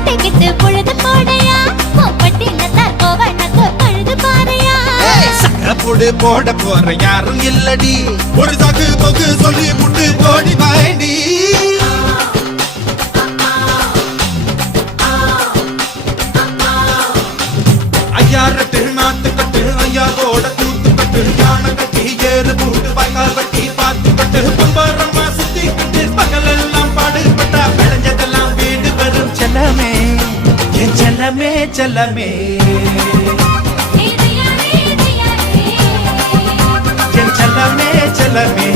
உருட்டிக்கிட்டு பொழுது போடையா பட்டினத்தா கோவணக்கு பழுது பாறையா சக்கப்புடு போட போற யாரும் இல்லடி ஒரு சாக்கு போக்கு சொல்லி புட்டு போடி வாண்டி ஐயாரட்டு நாத்து கட்டு ஐயாவோட கூத்து கட்டு யானை கட்டி ஏறு பூட்டு வாய்க்கால் கட்டி பார்த்து கட்டு பம்பரமா சுத்தி கட்டு பகல் எல்லாம் பாடுபட்டா விளைஞ்சதெல்லாம் வீடு வரும் செல்லமே என் செல்லமே செல்லமே என் செல்லமே செல்லமே